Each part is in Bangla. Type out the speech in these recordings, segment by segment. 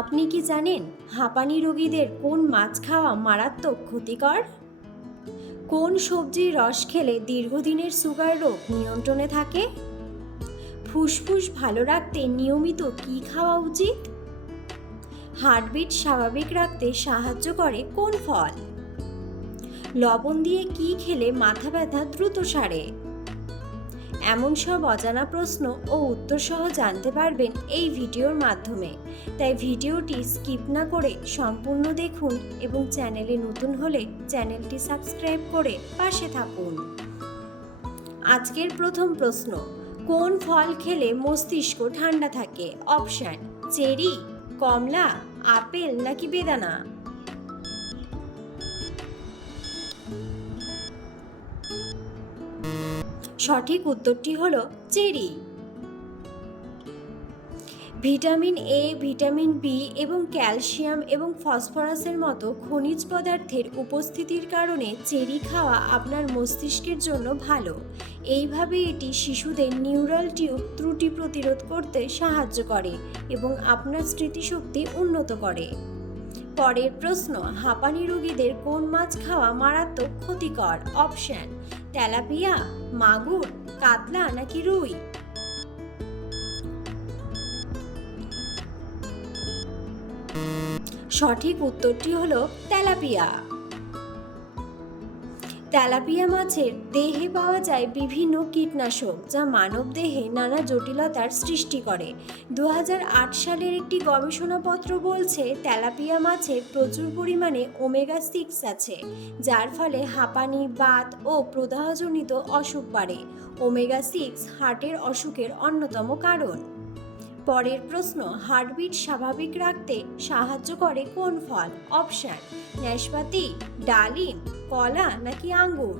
আপনি কি জানেন হাঁপানি রোগীদের কোন মাছ খাওয়া মারাত্মক ক্ষতিকর? কোন সবজির রস খেলে দীর্ঘদিনের সুগার রোগ নিয়ন্ত্রণে থাকে? ফুসফুস ভালো রাখতে নিয়মিত কি খাওয়া উচিত? হার্টবিট স্বাভাবিক রাখতে সাহায্য করে কোন ফল? লবণ দিয়ে কি খেলে মাথা ব্যথা দ্রুত সারে? এমন সব অজানা প্রশ্ন ও উত্তর সহ জানতে পারবেন এই ভিডিওর মাধ্যমে। তাই ভিডিওটি স্কিপ না করে সম্পূর্ণ দেখুন এবং চ্যানেলে নতুন হলে চ্যানেলটি সাবস্ক্রাইব করে পাশে থাকুন। আজকের প্রথম প্রশ্ন, কোন ফল খেলে মস্তিষ্ক ঠান্ডা থাকে? অপশান, চেরি, কমলা, আপেল নাকি বেদানা? সঠিক উত্তরটি হল cherry. Vitamin A vitamin B এবং ক্যালসিয়াম এবং ফসফরাসের মতো খনিজ পদার্থের উপস্থিতির কারণে চেরি খাওয়া আপনার মস্তিষ্কের জন্য ভালো। এইভাবে এটি শিশুদের নিউরাল টিউব ত্রুটি প্রতিরোধ করতে সাহায্য করে এবং আপনার স্মৃতিশক্তি উন্নত করে। পরের প্রশ্ন, হাঁপানি রোগীদের কোন মাছ খাওয়া মারাত্মক ক্ষতিকর? অপশন তেলাপিয়া মাগুর কাতলা নাকি রুই? সঠিক উত্তরটি হলো তেলাপিয়া। তেলাপিয়া মাছের দেহে পাওয়া যায় বিভিন্ন কীটনাশক যা মানব দেহে নানা জটিলতার সৃষ্টি করে। দু হাজার আট সালের একটি গবেষণাপত্র বলছে, তেলাপিয়া মাছে প্রচুর পরিমাণে ওমেগা সিক্স আছে, যার ফলে হাঁপানি, বাত ও প্রদাহজনিত অসুখ বাড়ে। ওমেগা সিক্স হার্টের অসুখের অন্যতম কারণ। পরের প্রশ্ন, হার্টবিট স্বাভাবিক রাখতে সাহায্য করে কোন ফল? অপশান নাশপাতি ডালিম কলা নাকি আঙ্গুর?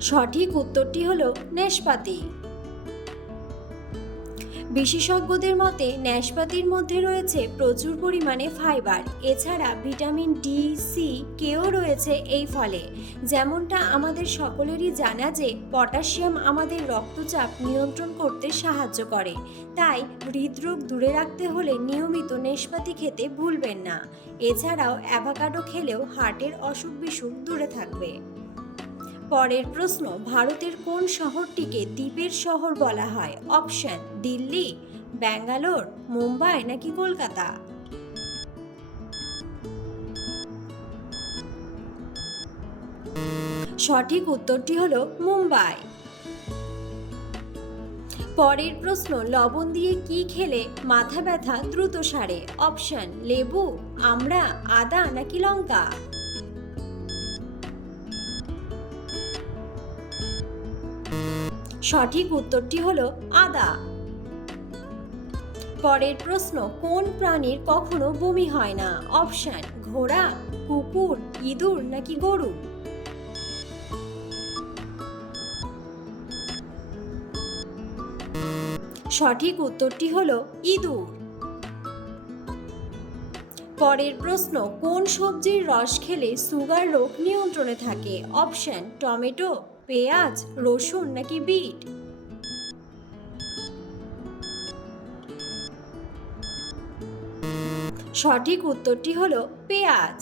সঠিক উত্তরটি হলো নাশপাতি বিশেষজ্ঞদের মতে, ন্যাশপাতির মধ্যে রয়েছে প্রচুর পরিমাণে ফাইবার। এছাড়া ভিটামিন ডি, সি কেও রয়েছে এই ফলে। যেমনটা আমাদের সকলেরই জানা যে, পটাশিয়াম আমাদের রক্তচাপ নিয়ন্ত্রণ করতে সাহায্য করে। তাই হৃদরোগ দূরে রাখতে হলে নিয়মিত নেশপাতি খেতে ভুলবেন না। এছাড়াও অ্যাভাকাডো খেলেও হার্টের অসুখ বিসুখ দূরে থাকবে। পরের প্রশ্ন, ভারতের কোন শহরটিকে দ্বীপের শহর বলা হয়? অপশন, দিল্লি, ব্যাঙ্গালোর, মুম্বাই নাকি কলকাতা? সঠিক উত্তরটি হলো মুম্বাই। পরের প্রশ্ন, লবণ দিয়ে কি খেলে মাথা ব্যথা দ্রুত সারে? অপশন, লেবু আমড়া আদা নাকি লঙ্কা? সঠিক উত্তরটি হলো আদা। পরের প্রশ্ন, কোন প্রাণীর কখনো বমি হয় না? অপশন, ঘোড়া, কুকুর, ইঁদুর নাকি গরু? সঠিক উত্তরটি হলো ইঁদুর। পরের প্রশ্ন, কোন সবজির রস খেলে সুগার রোগ নিয়ন্ত্রণে থাকে? অপশন, টমেটো পেঁয়াজ রসুন নাকি বিট? সঠিক উত্তরটি হলো পেঁয়াজ।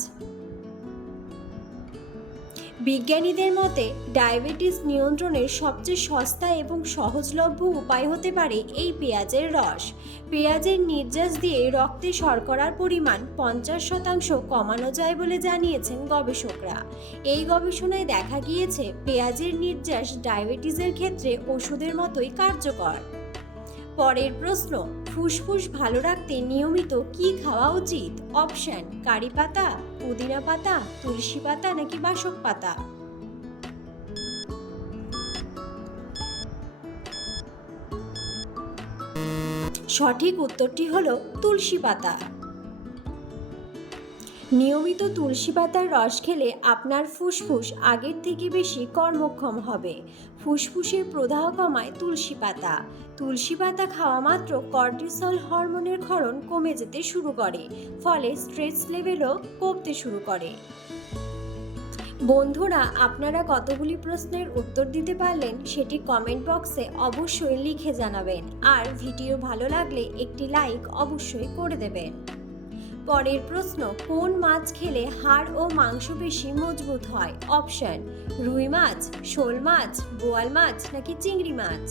বিজ্ঞানীদের মতে, ডায়াবেটিস নিয়ন্ত্রণের সবচেয়ে সস্তা এবং সহজলভ্য উপায় হতে পারে এই পেঁয়াজের রস। পেঁয়াজের নির্যাস দিয়ে রক্তে শর্করার পরিমাণ পঞ্চাশ শতাংশ কমানো যায় বলে জানিয়েছেন গবেষকরা। এই গবেষণায় দেখা গিয়েছে, পেঁয়াজের নির্যাস ডায়াবেটিসের ক্ষেত্রে ওষুধের মতোই কার্যকর। পরের প্রশ্ন ফুসফুস ভালো রাখতে নিয়মিত কি খাওয়া উচিত? অপশন, কারি পাতা, পুদিনা পাতা, তুলসী পাতা নাকি বাসক পাতা? সঠিক উত্তরটি হলো তুলসী পাতা। নিয়মিত তুলসী পাতার রস খেলে আপনার ফুসফুস আগের থেকে বেশি কর্মক্ষম হবে। ফুসফুসের প্রদাহ কমায় তুলসী পাতা। তুলসী পাতা খাওয়া মাত্র কর্টিসল হরমোনের ক্ষরণ কমে যেতে শুরু করে, ফলে স্ট্রেস লেভেলও কমতে শুরু করে। বন্ধুরা, আপনারা কতগুলি প্রশ্নের উত্তর দিতে পারলেন সেটি কমেন্ট বক্সে অবশ্যই লিখে জানাবেন। আর ভিডিও ভালো লাগলে একটি লাইক অবশ্যই করে দেবেন। পরের প্রশ্ন, কোন মাছ খেলে হাড় ও মাংস বেশি মজবুত হয়? অপশন, রুই মাছ, শোল মাছ, বোয়াল মাছ নাকি চিংড়ি মাছ?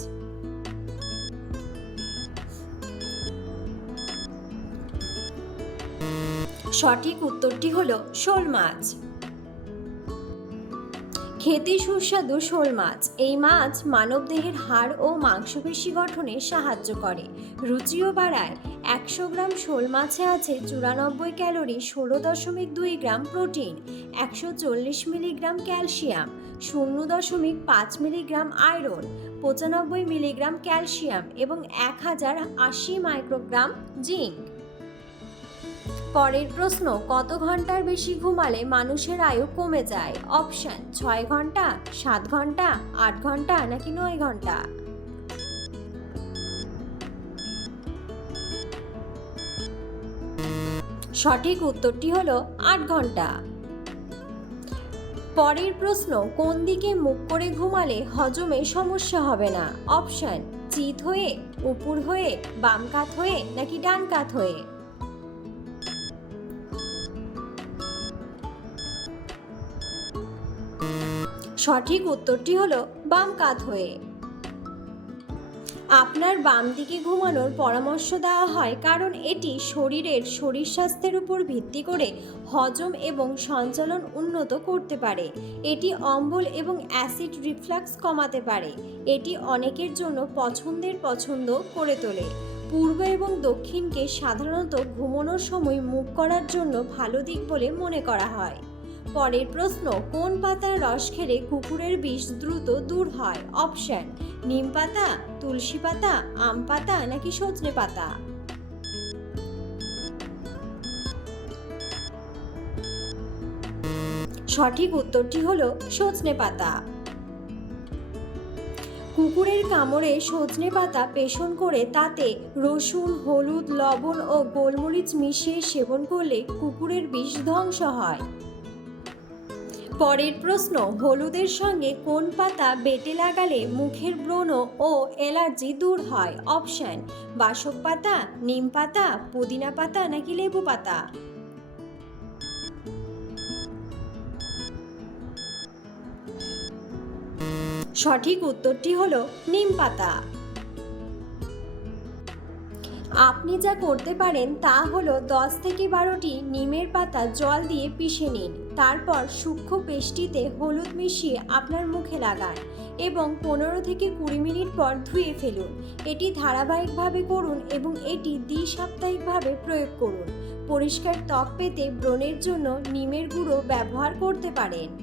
সঠিক উত্তরটি হলো শোল মাছ। খেতে সুস্বাদু শোল মাছ। এই মাছ মানবদেহের হাড় ও মাংসপেশি গঠনে সাহায্য করে। রুচিও বাড়ায়। একশো গ্রাম শোল মাছে আছে চুরানব্বই ক্যালোরি ষোলো দশমিক দুই গ্রাম প্রোটিন, একশো চল্লিশ মিলিগ্রাম ক্যালসিয়াম, শূন্য দশমিক পাঁচ মিলিগ্রাম আয়রন, পঁচানব্বই মিলিগ্রাম ক্যালসিয়াম এবং এক হাজার আশি মাইক্রোগ্রাম জিঙ্ক। পরের প্রশ্ন, কত ঘণ্টার বেশি ঘুমালে মানুষের আয়ু কমে যায়? অপশন, ছয় ঘণ্টা, সাত ঘণ্টা, আট ঘণ্টা নাকি নয় ঘণ্টা? সঠিক উত্তরটি হলো আট ঘণ্টা। পরের প্রশ্ন, কোন দিকে মুখ করে ঘুমালে হজমে সমস্যা হবে না? অপশন, চিত হয়ে, উপর হয়ে, বাম কাত হয়ে নাকি ডান কাত হয়ে? সঠিক উত্তরটি হলো বাম কাত হয়ে। আপনার বাম দিকে ঘুমানোর পরামর্শ দেওয়া হয় কারণ এটি শরীরের শরীর স্বাস্থ্যের উপর ভিত্তি করে হজম এবং সঞ্চালন উন্নত করতে পারে। এটি অম্বল এবং অ্যাসিড রিফ্লাক্স কমাতে পারে। এটি অনেকের জন্য পছন্দের পছন্দ করে তোলে। পূর্ব এবং দক্ষিণকে সাধারণত ঘুমানোর সময় মুখ করার জন্য ভালো দিক বলে মনে করা হয়। পরের প্রশ্ন, কোন পাতার রস খেলে কুকুরের বিষ দ্রুত দূর হয়? অপশন, নিম পাতা, তুলসী পাতা, আম পাতা নাকি সজনে পাতা? সঠিক উত্তরটি হলো সজনে পাতা। কুকুরের কামড়ে সজনে পাতা পেষণ করে তাতে রসুন, হলুদ, লবণ ও গোলমরিচ মিশিয়ে সেবন করলে কুকুরের বিষ ধ্বংস হয়। পরের প্রশ্ন, হলুদের সঙ্গে কোন পাতা বেটে লাগালে মুখের ব্রণ ও অ্যালার্জি দূর হয়? অপশন, বাসক পাতা, নিম পাতা, পুদিনা পাতা নাকি লেবু পাতা? সঠিক উত্তরটি হলো নিম পাতা। আপনি যা করতে পারেন তা হলো দশ থেকে বারোটি নিমের পাতা জল দিয়ে পিষে নিন। তারপর সূক্ষ্ম পেস্টিতে হলুদ মিশিয়ে আপনার মুখে লাগান এবং পনেরো থেকে কুড়ি মিনিট পর ধুয়ে ফেলুন। এটি ধারাবাহিকভাবে করুন এবং এটি দ্বি সাপ্তাহিকভাবে প্রয়োগ করুন। পরিষ্কার ত্বক পেতে ব্রণের জন্য নিমের গুঁড়ো ব্যবহার করতে পারেন।